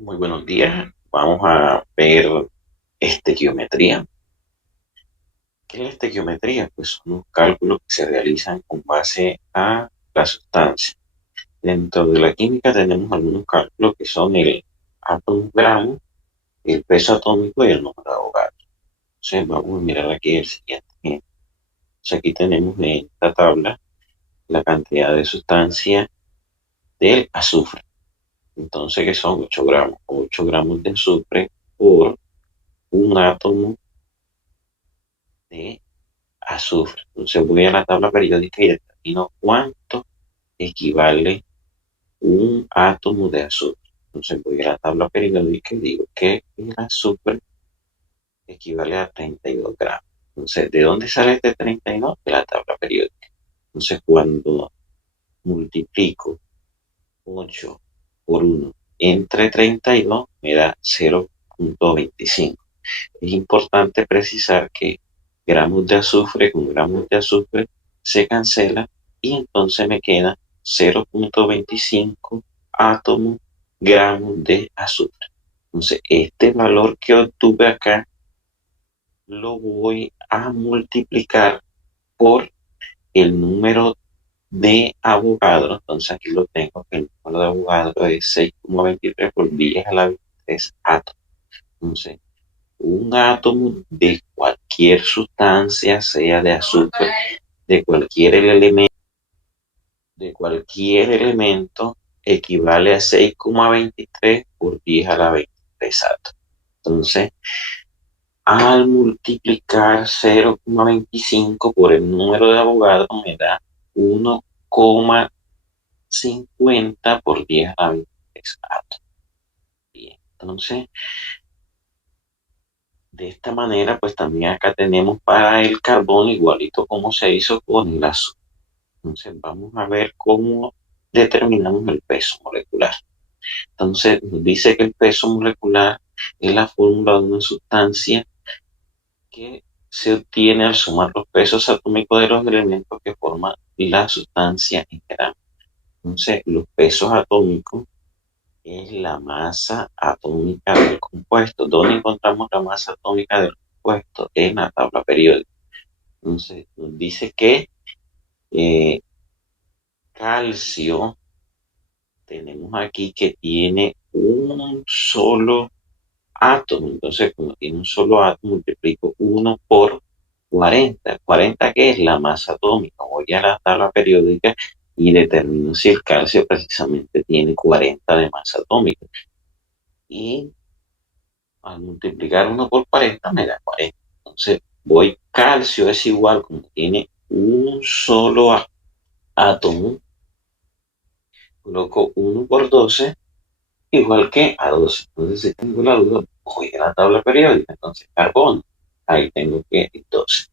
Muy buenos días. Vamos a ver estequiometría. ¿Qué es estequiometría? Pues son los cálculos que se realizan con base a la sustancia. Dentro de la química tenemos algunos cálculos que son el átomo gramo, el peso atómico y el número de Avogadro. Entonces vamos a mirar aquí el siguiente ejemplo. Entonces, aquí tenemos en esta tabla la cantidad de sustancia del azufre. Entonces, que son 8 gramos. 8 gramos de azufre por un átomo de azufre. Entonces voy a la tabla periódica y determino cuánto equivale un átomo de azufre. Entonces voy a la tabla periódica y digo que el azufre equivale a 32 gramos. Entonces, ¿de dónde sale este 32? De la tabla periódica. Entonces, cuando multiplico 8 por 1 entre 32, me da 0,25. Es importante precisar que gramos de azufre con gramos de azufre se cancela y entonces me queda 0,25 átomos gramos de azufre. Entonces, este valor que obtuve acá lo voy a multiplicar por el número de Avogadro. Entonces, aquí lo tengo, que el número de Avogadro es 6,23 por 10 a la 23 átomos. Entonces, un átomo de cualquier sustancia, sea de azufre, de cualquier elemento, equivale a 6,23 por 10 a la 23 átomos. Entonces, al multiplicar 0,25 por el número de Avogadro me da 1,50 por 10 a la 23 átomos. Bien, entonces, de esta manera, pues también acá tenemos para el carbón igualito como se hizo con el azufre. Entonces vamos a ver cómo determinamos el peso molecular. Entonces nos dice que el peso molecular es la fórmula de una sustancia que se obtiene al sumar los pesos atómicos de los elementos que forman la sustancia en gramos. Entonces los pesos atómicos es la masa atómica del compuesto. ¿Dónde encontramos la masa atómica del compuesto? En la tabla periódica. Entonces nos dice que eh, calcio tenemos aquí que tiene un solo átomo. Entonces, como tiene un solo átomo, multiplico 1 por 40. 40 que es la masa atómica. Voy a la tabla periódica y determino si el calcio precisamente tiene 40 de masa atómica. Y al multiplicar 1 por 40 me da 40. Entonces, calcio es igual, como tiene un solo átomo, coloco 1 por 12 igual que a 12. Entonces, si tengo la duda, voy a la tabla periódica. Entonces, carbono, ahí tengo que 12.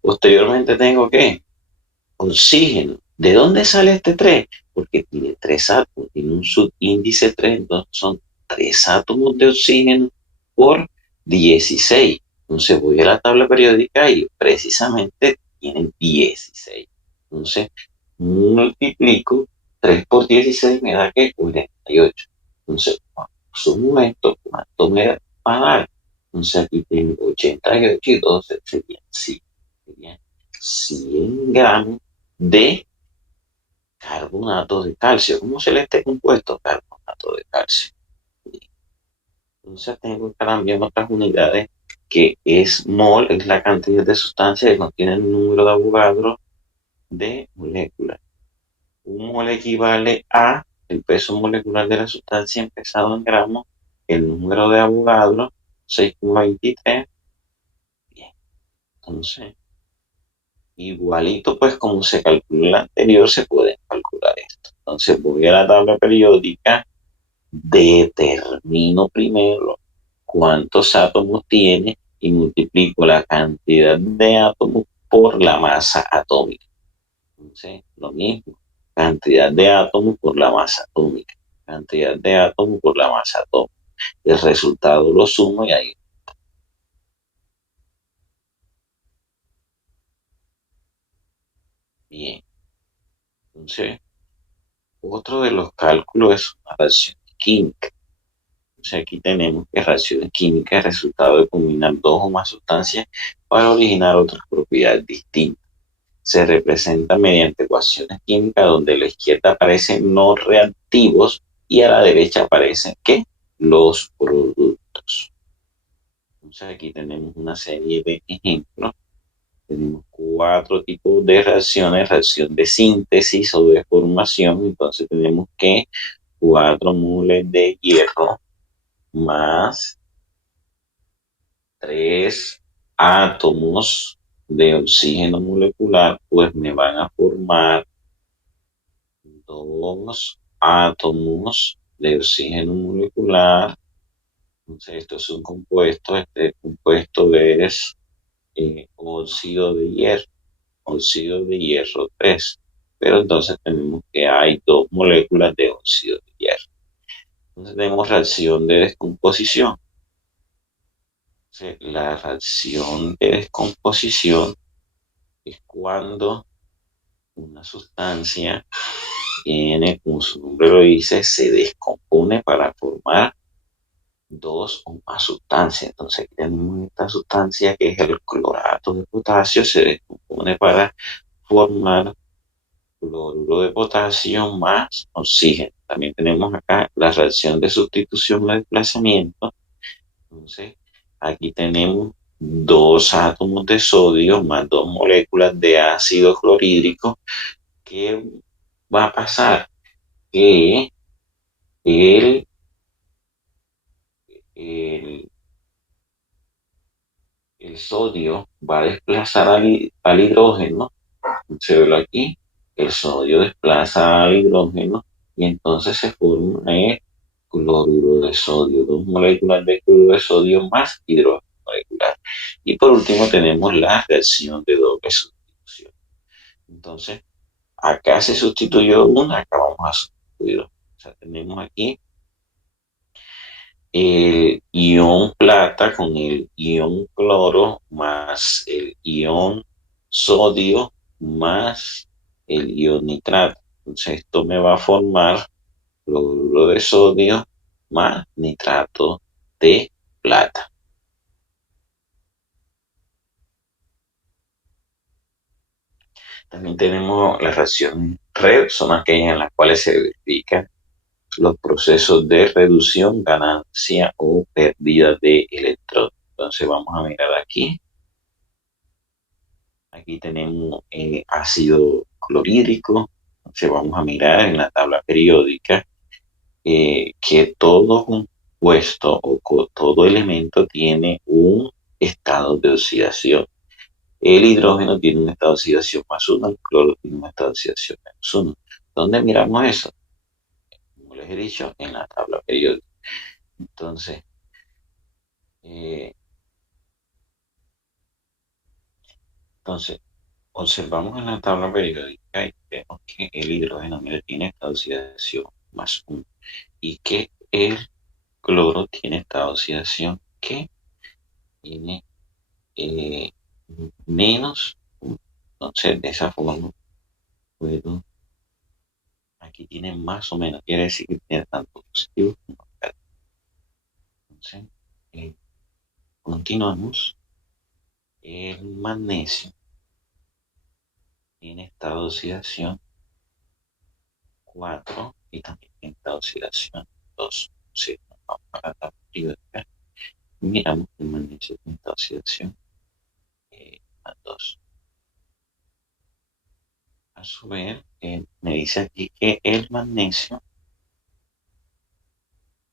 Posteriormente tengo que oxígeno. ¿De dónde sale este 3? Porque tiene 3 átomos, tiene un subíndice 3, entonces son 3 átomos de oxígeno por 16. Entonces voy a la tabla periódica y precisamente tienen 16. Entonces multiplico 3 por 16 me da que 48. Entonces, cuando sumo esto, ¿cuánto me va a dar? Entonces aquí tengo 88 y 12 serían 100. Serían 100 gramos de carbonato de calcio. ¿Cómo se lee este compuesto? Carbonato de calcio. Entonces tengo también otras unidades que es mol, es la cantidad de sustancia que contiene el número de Avogadro de moléculas. Un mol equivale a el peso molecular de la sustancia empezado en gramos, el número de Avogadro, 6,23. Bien, entonces, igualito pues como se calculó el anterior, se puede calcular esto. Entonces voy a la tabla periódica, determino primero cuántos átomos tiene y multiplico la cantidad de átomos por la masa atómica. Entonces, lo mismo, cantidad de átomos por la masa atómica, cantidad de átomos por la masa atómica. El resultado lo sumo y ahí. Bien. Entonces, otro de los cálculos es una reacción química. Entonces aquí tenemos que reacciones químicas es el resultado de combinar dos o más sustancias para originar otras propiedades distintas. Se representa mediante ecuaciones químicas donde a la izquierda aparecen no reactivos y a la derecha aparecen ¿qué? Los productos. Entonces aquí tenemos una serie de ejemplos. Tenemos cuatro tipos de reacciones: reacción de síntesis o de formación. Entonces tenemos que 4 moles de hierro más 3 átomos de oxígeno molecular, pues me van a formar 2 átomos de oxígeno molecular. Entonces, esto es un compuesto. Este compuesto es óxido de hierro, óxido de hierro 3. Pero entonces tenemos que hay 2 moléculas de óxido de hierro. Entonces tenemos reacción de descomposición. Entonces, la reacción de descomposición es cuando una sustancia tiene, como su nombre lo dice, se descompone para formar dos o más sustancias. Entonces aquí tenemos esta sustancia que es el clorato de potasio, se descompone para formar cloruro de potasio más oxígeno. También tenemos acá la reacción de sustitución o desplazamiento. Entonces aquí tenemos 2 átomos de sodio más 2 moléculas de ácido clorhídrico. ¿Qué va a pasar? Que el, el, el sodio va a desplazar al hidrógeno. Se ve aquí, el sodio desplaza al hidrógeno y entonces se forma el cloruro de sodio, 2 moléculas de cloruro de sodio más hidrógeno molecular. Y por último tenemos la reacción de doble sustitución. Entonces, acá se sustituyó una, acá vamos a sustituir. O sea, tenemos aquí el ion plata con el ion cloro más el ion sodio más el ion nitrato. Entonces esto me va a formar cloruro de sodio más nitrato de plata. También tenemos las reacciones RED, son aquellas en las cuales se verifican los procesos de reducción, ganancia o pérdida de electrones. Entonces vamos a mirar aquí. Aquí tenemos ácido clorhídrico. Entonces vamos a mirar en la tabla periódica que todo compuesto o todo elemento tiene un estado de oxidación. El hidrógeno tiene un estado de oxidación +1, el cloro tiene un estado de oxidación -1. ¿Dónde miramos eso? Como les he dicho, en la tabla periódica. Entonces, eh, entonces observamos en la tabla periódica y vemos que el hidrógeno tiene estado de oxidación +1 y que el cloro tiene esta oxidación que tiene eh, menos. Entonces, de esa forma, puedo, aquí tiene más o menos, quiere decir que tiene tanto positivo como negativo. Entonces, eh, continuamos. El magnesio tiene estado de oxidación 4 y también tiene estado de oxidación 2. Si vamos para la periódica, miramos que el magnesio tiene estado de oxidación 2. A su vez, me dice aquí que el magnesio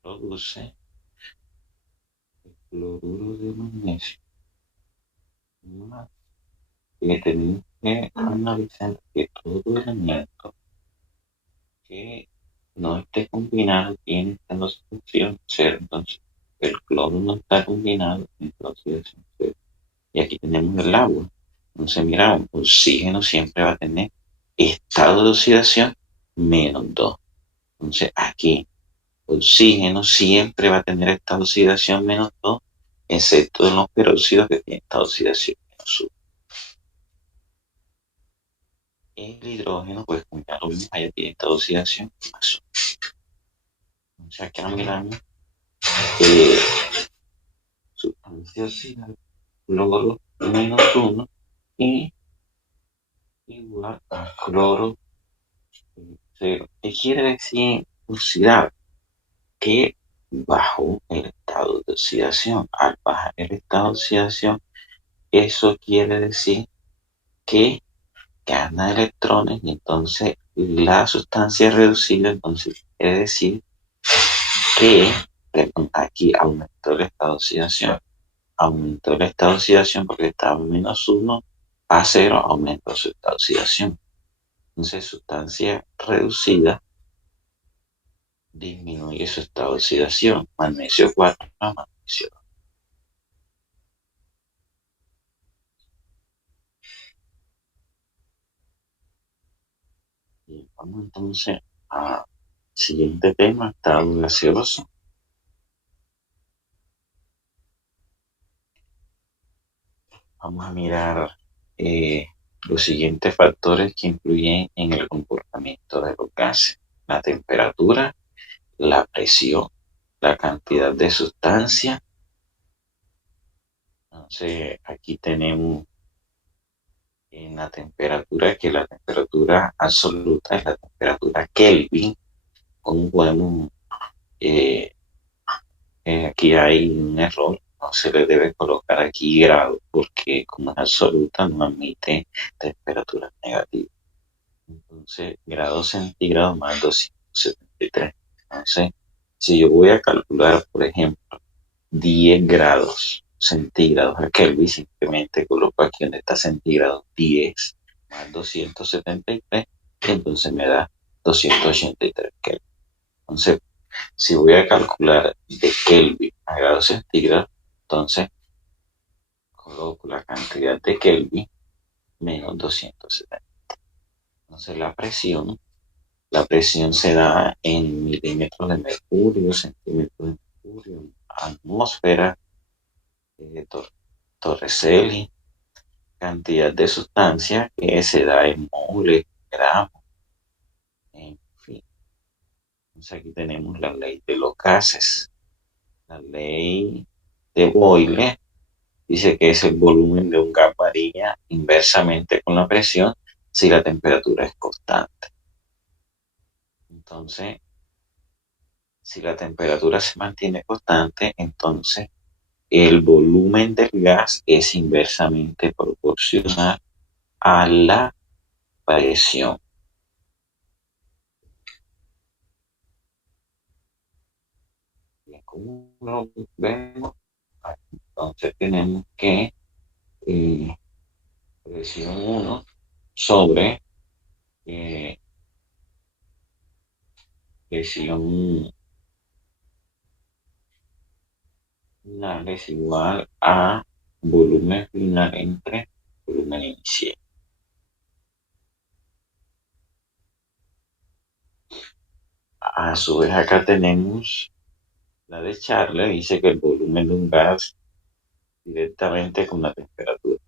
produce el cloruro de magnesio. Que tenemos que analizar que todo elemento que no esté combinado tiene esta oxidación 0. Entonces, el cloro no está combinado, entonces es 0. Y aquí tenemos el agua. Entonces, mira, el oxígeno siempre va a tener estado de oxidación -2. Entonces, aquí oxígeno siempre va a tener esta oxidación -2, excepto en los peróxidos que tienen esta oxidación -1. El hidrógeno, pues como ya lo vimos, allá tiene esta oxidación +1. Entonces acá miramos eh, sustancia oxidada, cloro -1 y igual a cloro 0. ¿Qué quiere decir oxidado? Que bajó el estado de oxidación. Al bajar el estado de oxidación, eso quiere decir que gana electrones y entonces la sustancia es reducida, entonces quiere decir que aquí aumentó el estado de oxidación. Aumentó el estado de oxidación porque estaba -1 a 0, aumentó su estado de oxidación. Entonces, sustancia reducida disminuye su estado de oxidación. Magnesio 4 a magnesio 2. Y vamos entonces al siguiente tema, estado gaseoso. Vamos a mirar los siguientes factores que influyen en el comportamiento de los gases: la temperatura, la presión, la cantidad de sustancia. Entonces, aquí tenemos en la temperatura, que la temperatura absoluta es la temperatura Kelvin. Como podemos, eh, aquí hay un error, no se le debe colocar aquí grado, porque como es absoluta no admite temperaturas negativas. Entonces, grados centígrados más 273. Entonces, si yo voy a calcular, por ejemplo, 10 grados centígrados a Kelvin, simplemente coloco aquí donde está centígrado 10 más 273, entonces me da 283 Kelvin. Entonces, si voy a calcular de Kelvin a grados centígrados, entonces coloco la cantidad de Kelvin menos 270. Entonces, la presión se da en milímetros de mercurio, centímetros de mercurio, atmósfera, Torricelli, cantidad de sustancia que se da en moles, gramos, en fin. Entonces aquí tenemos la ley de los gases. La ley de Boyle dice que es el volumen de un gas varía inversamente con la presión si la temperatura es constante. Entonces, si la temperatura se mantiene constante, entonces el volumen del gas es inversamente proporcional a la presión. Bien, como lo vemos, entonces tenemos que eh, presión 1 sobre eh, presión final es igual a volumen final entre volumen inicial. A su vez acá tenemos la de Charles, dice que el volumen de un gas directamente con la temperatura.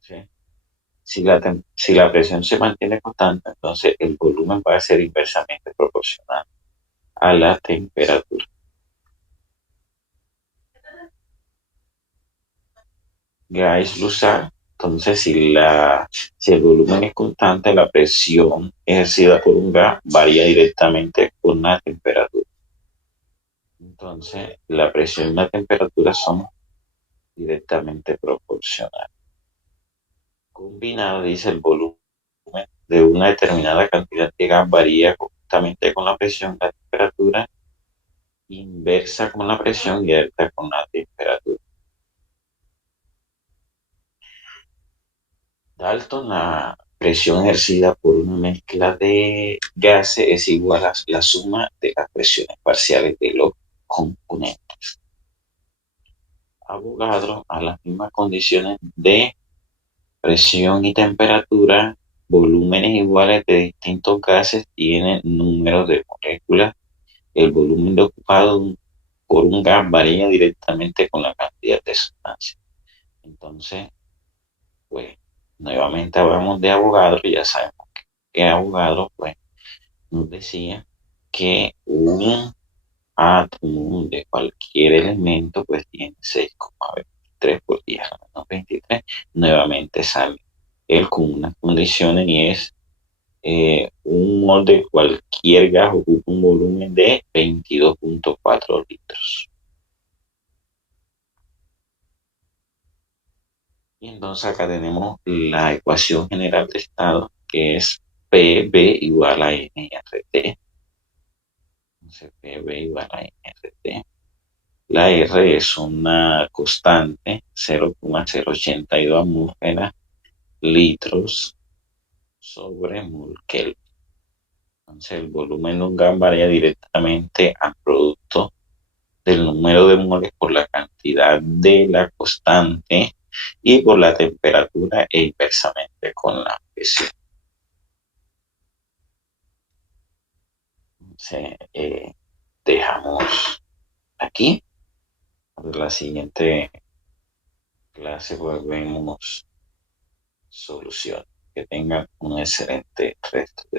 ¿Sí? Si la presión se mantiene constante, entonces el volumen va a ser inversamente proporcional a la temperatura. Gauss-Luzar. Entonces, si el volumen es constante, la presión ejercida por un gas varía directamente con la temperatura. Entonces, la presión y la temperatura son directamente proporcionales. Combinado, dice, el volumen de una determinada cantidad de gas varía conjuntamente con la presión, la temperatura, inversa con la presión y alta con la temperatura. Dalton, la presión ejercida por una mezcla de gases es igual a la suma de las presiones parciales de los componentes. Avogadro, a las mismas condiciones de presión y temperatura, volúmenes iguales de distintos gases tienen números de moléculas. El volumen de ocupado por un gas varía directamente con la cantidad de sustancia. Entonces, pues, nuevamente hablamos de Avogadro y ya sabemos que Avogadro, pues, nos decía que un átomo de cualquier elemento, pues tiene 6,23 por 10 a la menos 23. Nuevamente sale él con unas condiciones y es un mol de cualquier gas ocupa un volumen de 22,4 litros. Y entonces acá tenemos la ecuación general de estado, que es PV igual a nRT. Entonces PV igual a nRT. La R es una constante, 0,082 atmósferas litros sobre mol Kelvin. Entonces el volumen de un gas varía directamente al producto del número de moles por la cantidad de la constante y por la temperatura e inversamente con la presión. Entonces, dejamos aquí. Para la siguiente clase pues vemos solución. Que tengan un excelente resto de